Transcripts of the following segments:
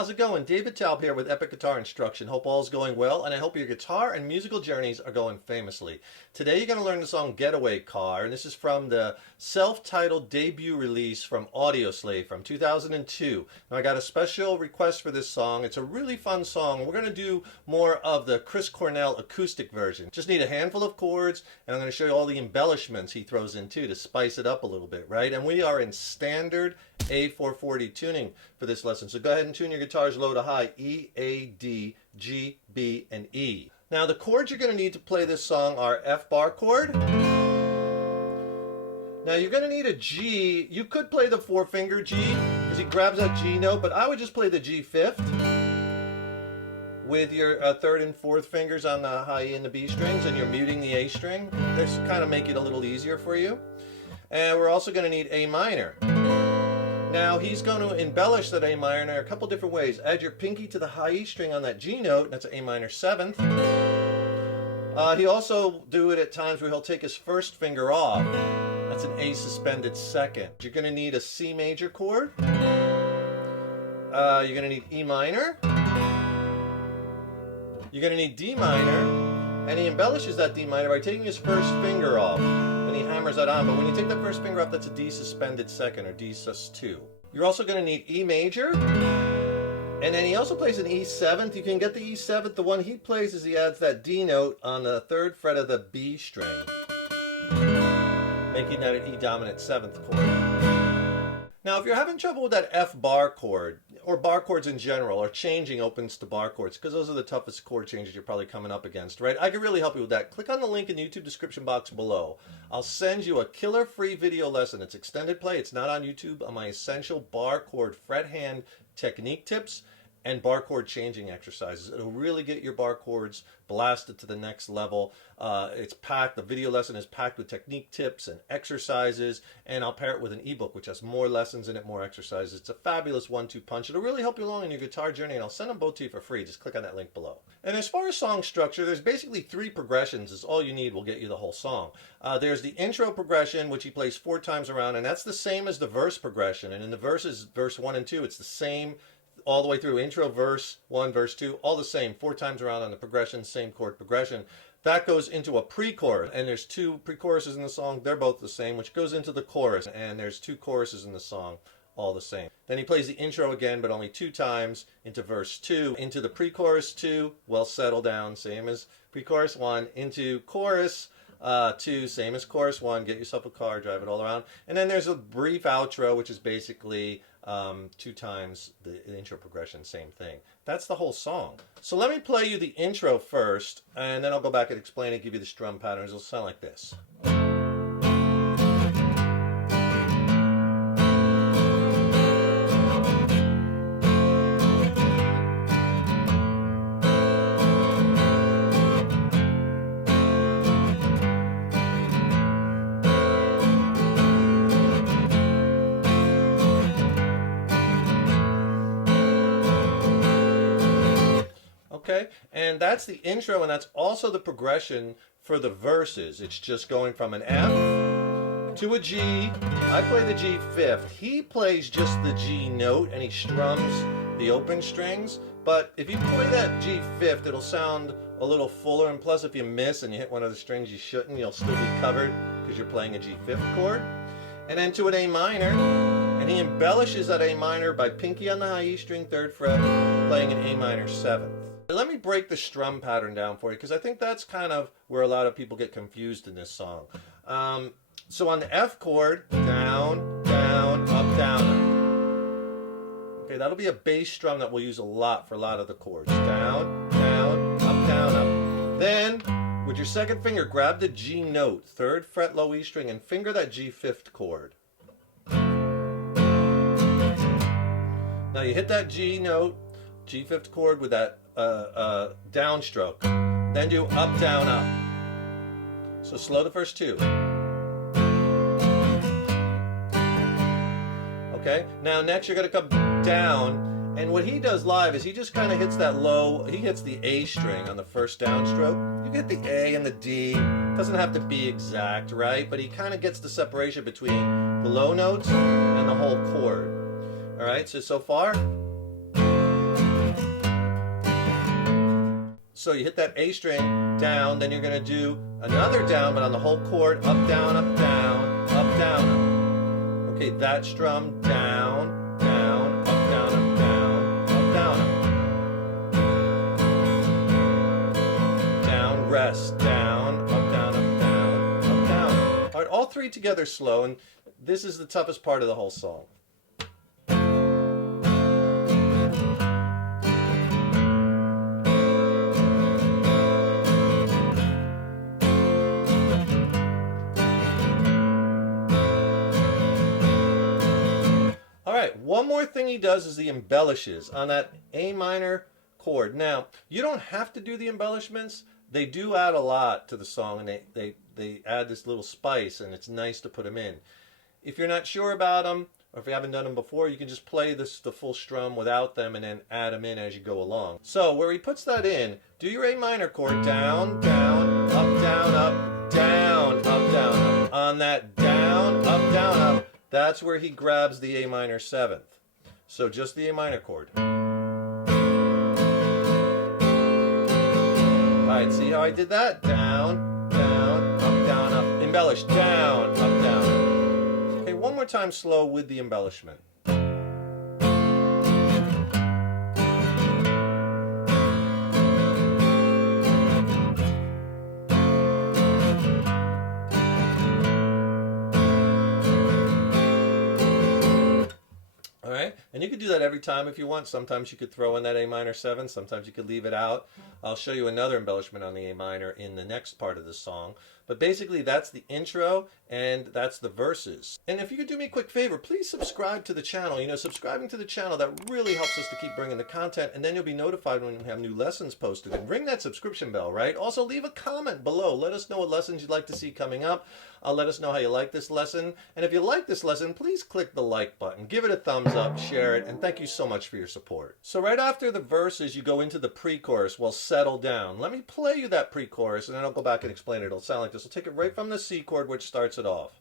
how's it going? David Taub here with Epic Guitar Instruction. Hope all is going well, and I hope your guitar and musical journeys are going famously. Today you're going to learn the song Getaway Car, and this is from the self-titled debut release from Audioslave from 2002. Now I got a special request for this song. It's a really fun song. We're going to do more of the Cornell acoustic version. Just need a handful of chords, and I'm going to show you all the embellishments he throws in too to spice it up a little bit, right? And we are in standard A440 tuning for this lesson. So go ahead and tune your guitars low to high, E, A, D, G, B, and E. Now the chords you're going to need to play this song are F bar chord. Now you're going to need a G. You could play the 4-finger G because he grabs that G note, but I would just play the G fifth with your 3rd and 4th fingers on the high E and the B strings, and you're muting the A string. This kind of make it a little easier for you. And we're also going to need A minor. Now he's going to embellish that A minor a couple different ways. Add your pinky to the high E string on that G note, that's an A minor 7th. He also do it at times where he'll take his 1st finger off. That's an A suspended 2nd. You're going to need a C major chord. You're going to need E minor. You're going to need D minor. And he embellishes that D minor by taking his 1st finger off. And he hammers that on, but when you take that 1st finger off, that's a D suspended 2nd, or D sus2. You're also going to need E major, and then he also plays an E 7th. You can get the E 7th. The one he plays is he adds that D note on the 3rd fret of the B string, making that an E dominant 7th chord. Now if you're having trouble with that F bar chord, or bar chords in general, or changing opens to bar chords, because those are the toughest chord changes you're probably coming up against, right? I can really help you with that. Click on the link in the YouTube description box below. I'll send you a killer free video lesson. It's extended play. It's not on YouTube, on my essential bar chord fret hand technique tips and bar chord changing exercises. It'll really get your bar chords blasted to the next level. It's packed, the video lesson is packed with technique tips and exercises, and I'll pair it with an ebook which has more lessons in it, more exercises. It's a fabulous 1-2 punch. It'll really help you along in your guitar journey, and I'll send them both to you for free. Just click on that link below. And as far as song structure, there's basically 3 progressions. Is all you need will get you the whole song. There's the intro progression, which he plays 4 times around, and that's the same as the verse progression. And in the verses, verse 1 and 2, it's the same all the way through. Intro, verse 1, verse 2, all the same, 4 times around on the progression, same chord progression. That goes into a pre-chorus, and there's 2 pre-choruses in the song. They're both the same, which goes into the chorus, and there's 2 choruses in the song, all the same. Then he plays the intro again, but only 2 times, into verse 2, into the pre-chorus 2, well, settle down, same as pre-chorus 1, into chorus 2, same as chorus 1, get yourself a car, drive it all around. And then there's a brief outro, which is basically 2 times the intro progression, same thing. That's the whole song. So let me play you the intro first, and then I'll go back and explain it, give you the strum patterns. It'll sound like this. Okay, and that's the intro, and that's also the progression for the verses. It's just going from an F to a G. I play the G fifth. He plays just the G note, and he strums the open strings. But if you play that G fifth, it'll sound a little fuller, and plus if you miss and you hit one of the strings you shouldn't, you'll still be covered because you're playing a G fifth chord. And then to an A minor, and he embellishes that A minor by pinky on the high E string, 3rd fret, playing an A minor 7th. Let me break the strum pattern down for you, because I think that's kind of where a lot of people get confused in this song. So on the F chord, down, down, up, down, up. Okay, that'll be a bass strum that we'll use a lot for a lot of the chords. Down, down, up, down, up. Then, with your 2nd finger, grab the G note, 3rd fret low E string, and finger that G fifth chord. Now you hit that G note, G fifth chord with that downstroke. Then do up, down, up. So slow the first 2. Okay, now next you're going to come down, and what he does live is he just kind of hits that low, he hits the A string on the 1st downstroke. You get the A and the D, doesn't have to be exact, right? But he kind of gets the separation between the low notes and the whole chord. All right, so far. So you hit that A string, down, then you're going to do another down, but on the whole chord, up, down, up, down, up, down, up. Okay, that strum, down, down, up, down, up, down, up, down, up. Down, rest, down, up, down, up, down, up, down. All right, all three together slow, and this is the toughest part of the whole song. One more thing he does is he embellishes on that A minor chord. Now, you don't have to do the embellishments. They do add a lot to the song, and they add this little spice, and it's nice to put them in. If you're not sure about them, or if you haven't done them before, you can just play the full strum without them and then add them in as you go along. So where he puts that in, do your A minor chord, down, down, up, down, up, down, up, down, up. On that down, up, down, up, that's where he grabs the A minor 7th. So just the A minor chord. Alright, see how I did that? Down, down, up, down, up. Embellish, down, up, down. Okay, one more time slow with the embellishment. And you could do that every time if you want. Sometimes you could throw in that A minor 7, sometimes you could leave it out. I'll show you another embellishment on the A minor in the next part of the song. But basically that's the intro and that's the verses. And if you could do me a quick favor, please subscribe to the channel. You know, subscribing to the channel, that really helps us to keep bringing the content, and then you'll be notified when we have new lessons posted. And ring that subscription bell, right? Also leave a comment below. Let us know what lessons you'd like to see coming up. Let us know how you like this lesson. And if you like this lesson, please click the like button. Give it a thumbs up, share it, and thank you so much for your support. So right after the verses, you go into the pre-chorus. Well, settle down. Let me play you that pre-chorus, and then I'll go back and explain it. It'll sound like this. I'll take it right from the C chord, which starts it off.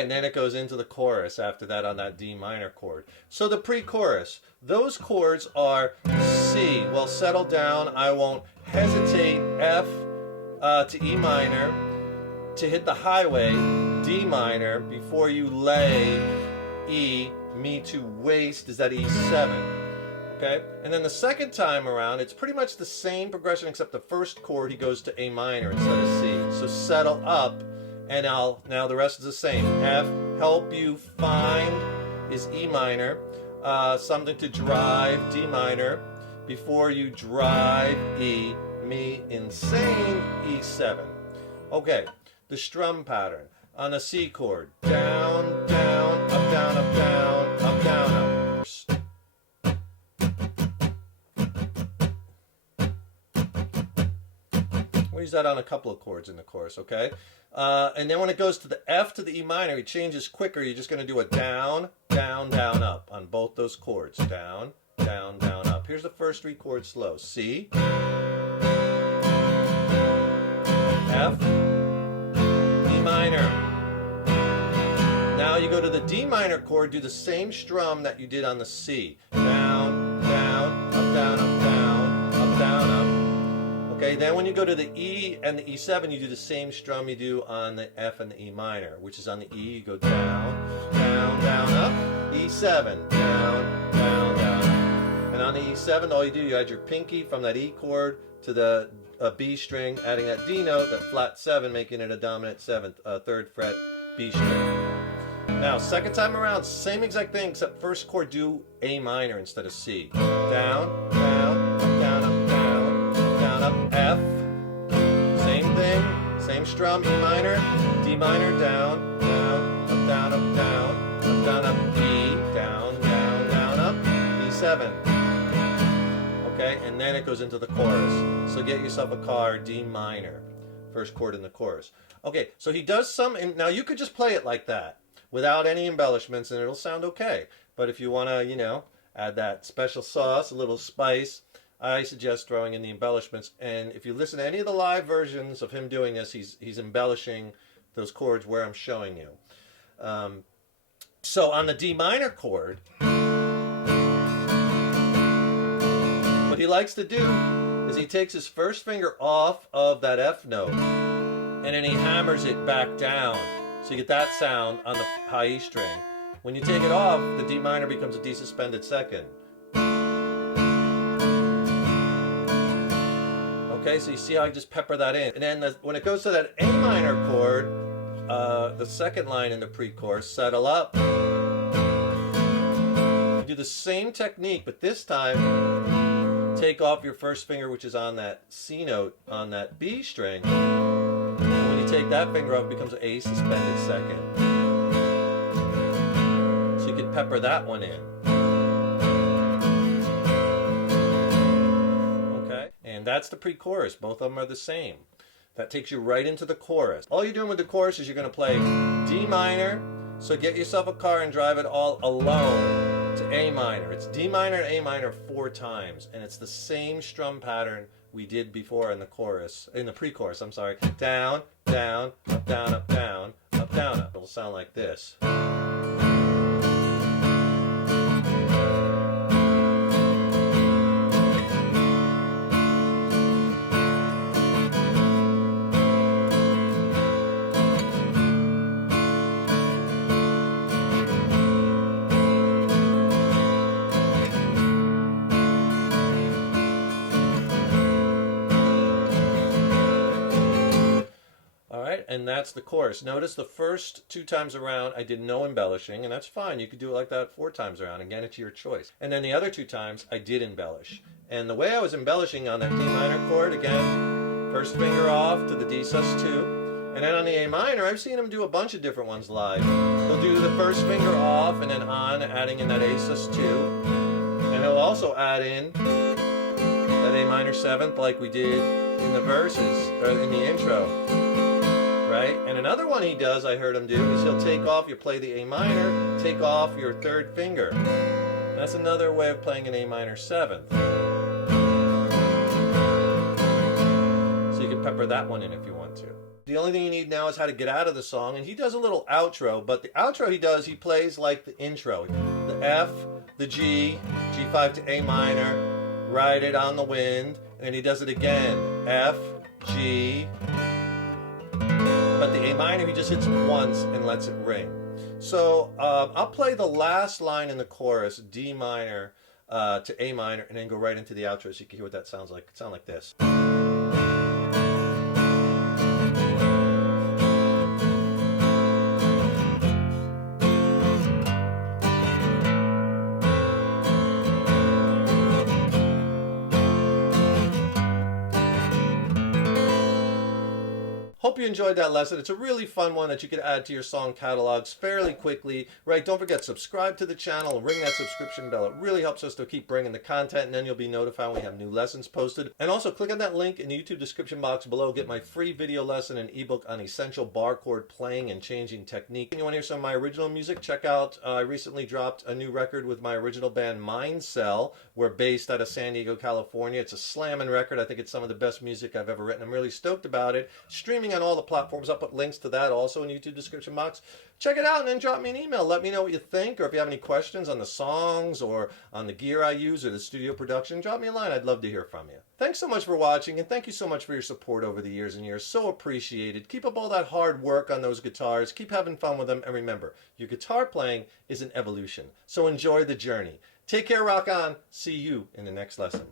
And then it goes into the chorus after that on that D minor chord. So the pre-chorus, those chords are C. Well, settle down. I won't hesitate. F to E minor to hit the highway, D minor, before you lay E. Me to waste is that E7. Okay? And then the second time around, it's pretty much the same progression except the first chord he goes to A minor instead of C. So settle up. And now the rest is the same. F, help you find is E minor. Something to drive, D minor. Before you drive, E. Me insane, E7. Okay, the strum pattern. On a C chord. Down, down, up, down, up, down, up, down, up. We'll use that on a couple of chords in the chorus, okay? And then when it goes to the F to the E minor, it changes quicker. You're just going to do a down, down, down, up on both those chords. Down, down, down, up. Here's the first three chords slow. C, F, E minor. Now you go to the D minor chord, do the same strum that you did on the C. Down, down, up, down, up, down, up, down, up. Okay, then when you go to the E and the E7, you do the same strum you do on the F and the E minor, which is on the E, you go down, down, down, up, E7, down, down, down. And on the E7, all you do, you add your pinky from that E chord to the B string, adding that D note, that flat 7, making it a dominant 7th, 3rd fret B string. Now, second time around, same exact thing, except first chord do A minor instead of C. Down, down, up, down, up, down, down, up, F. Same thing, same strum, E minor, D minor, down, down, up, down, up, down, up, down, up, E, down, down, down, up, E7. Okay, and then it goes into the chorus. So get yourself a chord, D minor, first chord in the chorus. Okay, so he does some, now you could just play it like that without any embellishments and it'll sound okay. But if you want to, you know, add that special sauce, a little spice, I suggest throwing in the embellishments. And if you listen to any of the live versions of him doing this, he's embellishing those chords where I'm showing you. So on the D minor chord, what he likes to do is he takes his first finger off of that F note and then he hammers it back down. So you get that sound on the high E string. When you take it off, the D minor becomes a D suspended second. Okay, so you see how I just pepper that in. And then when it goes to that A minor chord, the second line in the pre-chorus, settle up. You do the same technique, but this time, take off your first finger, which is on that C note on that B string. And when you take that finger off, it becomes an A suspended second. So you could pepper that one in. And that's the pre-chorus. Both of them are the same. That takes you right into the chorus. All you're doing with the chorus is you're going to play D minor. So get yourself a car and drive it all alone to A minor. It's D minor and A minor 4 times. And it's the same strum pattern we did before in the chorus, in the pre-chorus, I'm sorry. Down, down, up, down, up, down, up, down, up. It'll sound like this. And that's the chorus. Notice the first 2 times around I did no embellishing, and that's fine. You could do it like that 4 times around. Again, it's your choice. And then the other 2 times I did embellish. And the way I was embellishing on that D minor chord, again, first finger off to the D sus2. And then on the A minor, I've seen him do a bunch of different ones live. He'll do the first finger off and then on, adding in that A sus2. And he'll also add in that A minor 7th like we did in the verses, or in the intro. Right? And another one he does, I heard him do, is he'll take off, you play the A minor, take off your 3rd finger. That's another way of playing an A minor 7th. So you can pepper that one in if you want to. The only thing you need now is how to get out of the song, and he does a little outro, but the outro he does, he plays like the intro. The F, the G, G5 to A minor, ride it on the wind, and he does it again. F, G, but the A minor, he just hits it once and lets it ring. So I'll play the last line in the chorus, D minor to A minor, and then go right into the outro so you can hear what that sounds like. It sounds like this. Hope you enjoyed that lesson. It's a really fun one that you could add to your song catalogs fairly quickly, right? Don't forget, subscribe to the channel and ring that subscription bell. It really helps us to keep bringing the content, and then you'll be notified when we have new lessons posted. And also, click on that link in the YouTube description box below. Get my free video lesson and ebook on essential bar chord playing and changing technique. And you want to hear some of my original music? Check out, I recently dropped a new record with my original band, Mind Cell. We're based out of San Diego, California. It's a slamming record. I think it's some of the best music I've ever written. I'm really stoked about it. Streaming on all the platforms. I'll put links to that also in the YouTube description box. Check it out and then drop me an email. Let me know what you think, or if you have any questions on the songs or on the gear I use or the studio production, drop me a line. I'd love to hear from you. Thanks so much for watching, and thank you so much for your support over the years and years. So appreciated. Keep up all that hard work on those guitars. Keep having fun with them, and remember, your guitar playing is an evolution. So enjoy the journey. Take care, rock on. See you in the next lesson.